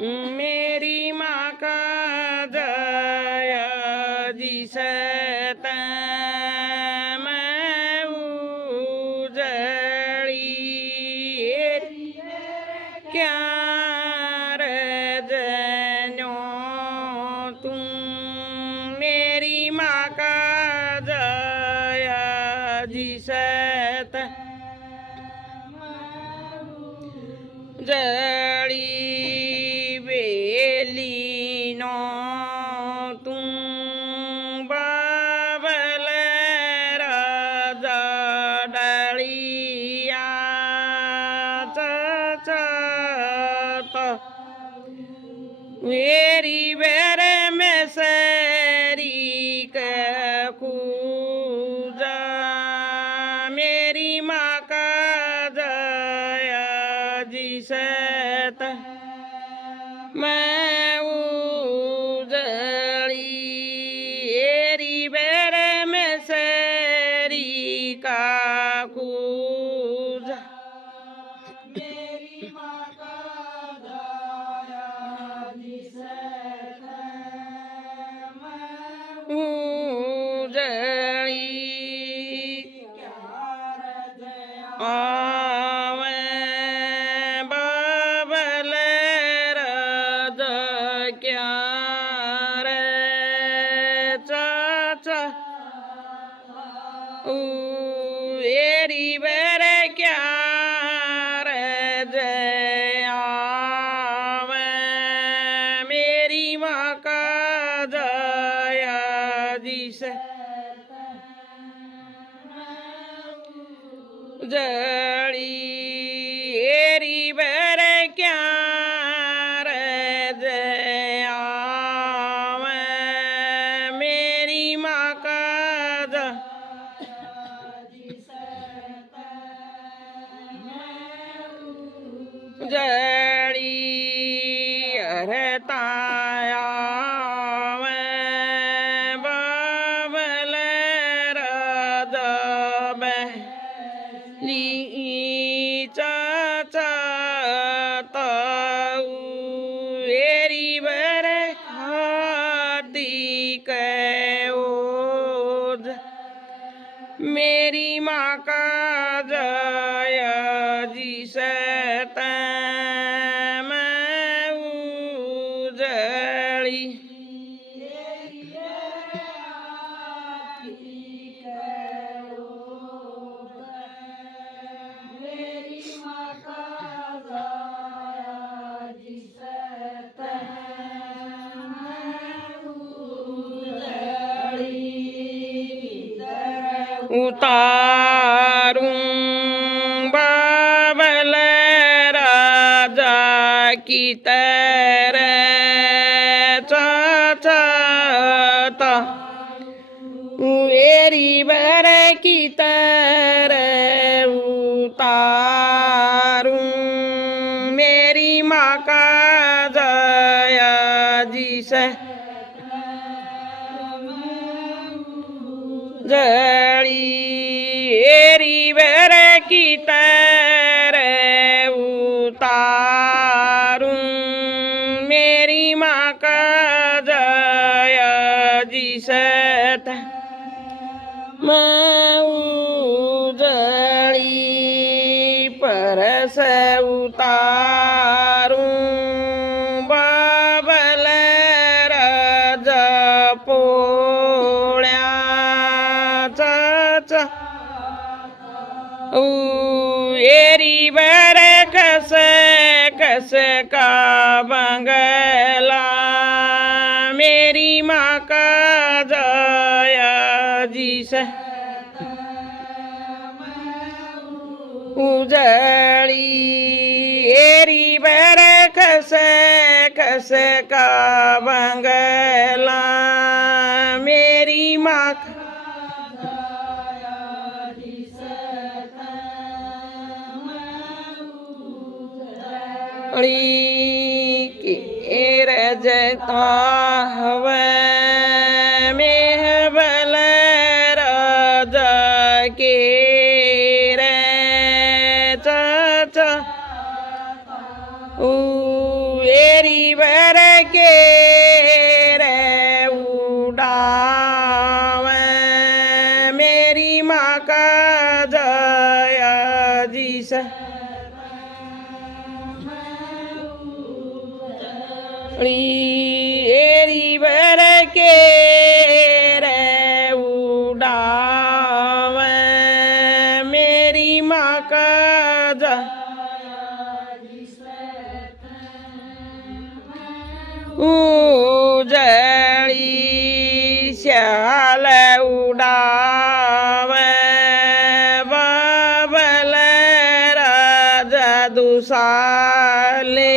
मेरी माँ का जय जिसत मैं उजड़ी क्या रजनो तुम मेरी माँ का जय जिसत जड़ी बेलीनो तुम बाबल राजा डलिया चचत मेरी बेर में सरी कूजा मेरी माँ का जय जिसत मैं उजड़ी एरी बेर में सरी का कूजा मेरी माँ का जय जिसत मैं उजड़ी बाबल राज क्या रे चाचा एरी बेर क्या रे जया मेरी माँ का जय जिस जड़ी एरी बेर क्या रे जया मेरी माँ का जड़ी हरताया बाबल राजा ली चाचा ताऊ एरी बर खाती ओज मेरी माँ का जय जिसत मैं उजड़ी उतारूं बाबल राजा की तरह चाचा एरी बर की तरह उतारूं मेरी माँ का जय जिस जड़ी एरी बेर की तरह उतारूं मेरी माँ का जय जिसत मैं उजड़ी परस उतारूं बाबल राजा पोळ्या चाचा एरी बर कस कस का बंगला मेरी माँ का जय जिस उजड़ी एरी बर कस कस का बंगला मेरी माँ के रजता हवे मेहबल राजा के रे चाचा एरी के रे उड़ावे मेरी माँ का जया जी से एरी बर के रे उड़ावे मेरी माँ का उजड़ी श्याल उड़ावे बाबल राजा दुसाले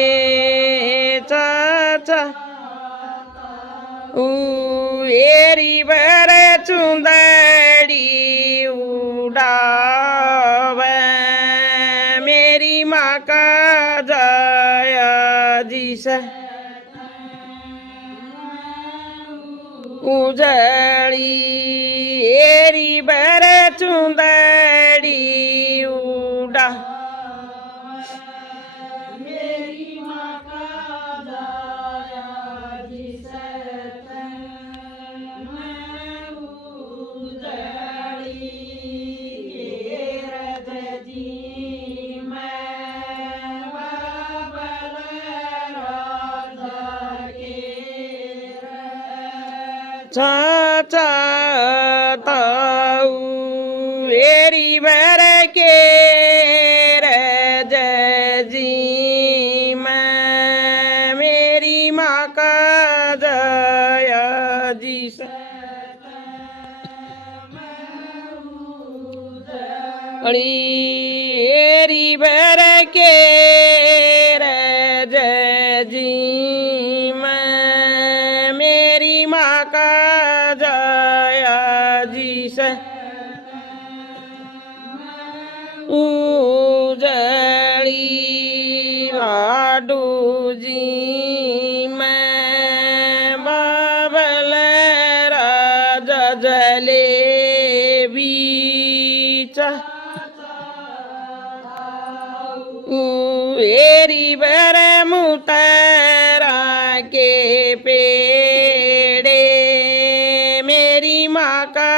चाचा एरी बर चुंदड़ी उड़ावे मेरी माँ का जया जी से उजड़ी एरी बर चुंदड़ी उड़ा मेरी माँ का जया जी से उजड़ी जी चाचा ताऊ एरी बर के रज जी मैं मेरी माँ का जया जी से एरी बर के रज जी मैं मेरी माँ का जया जी से उजड़ी लाडू जी मैं बाबल राजा जलेबी एरी बर मुतरा के पेड़े मेरी माँ का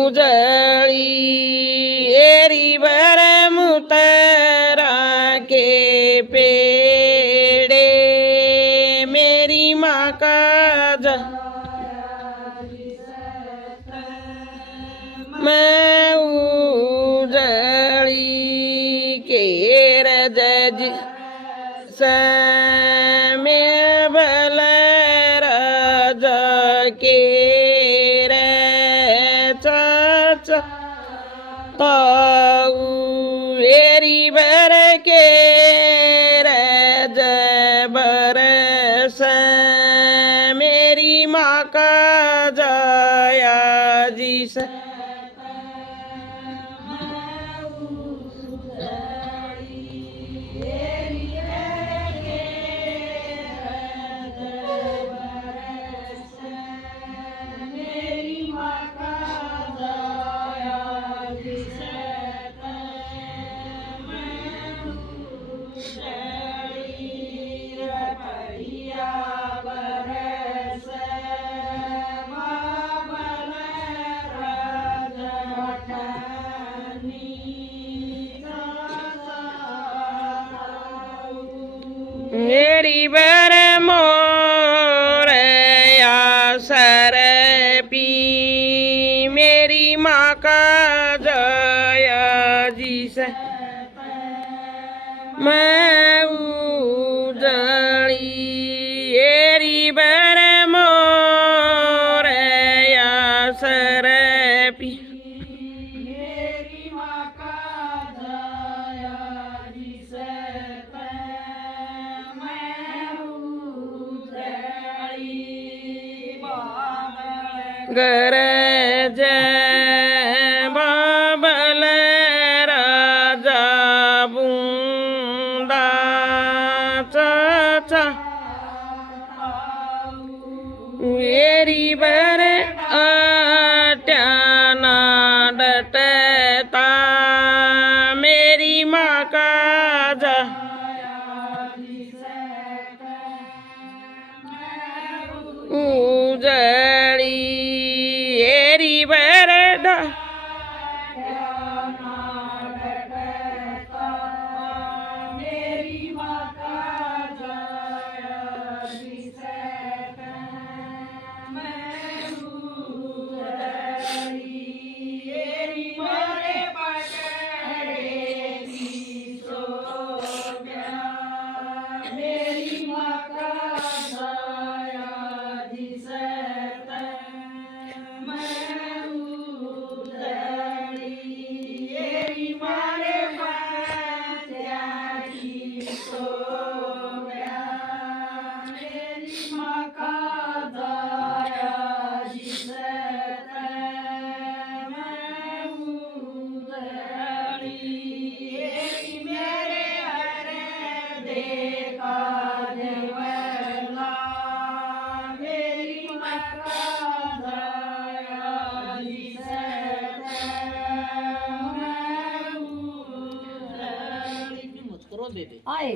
उजड़ी एरी बर मुतरा के पेड़े मेरी माँ का मैं उजड़ी के रज में बल राजा के रे चाचा ताऊ एरी बर के रज बरस मेरी माँ का जया जी से मेरी बर मोरया सर पी मेरी माँ का जया जी से मैं उजड़ी एरी बर मोरया सर पी मेरी माँ का जया जी से गरज बाबल राजा बूंदा चाचा एरी बर आट्याना डटता में मेरी माता जय दिसे मैं उधरी मेरी मारे पकड़ेगी सो गया मेरी माता जय दिसे मैं उधरी मेरी मारे पकड़ेगी सो गया मेरी माँ का दया जिसे मैं उधरी मेरे हरे देखा देवला मेरी माँ का दया जिसे मैं उधरी मुझको दे दे आए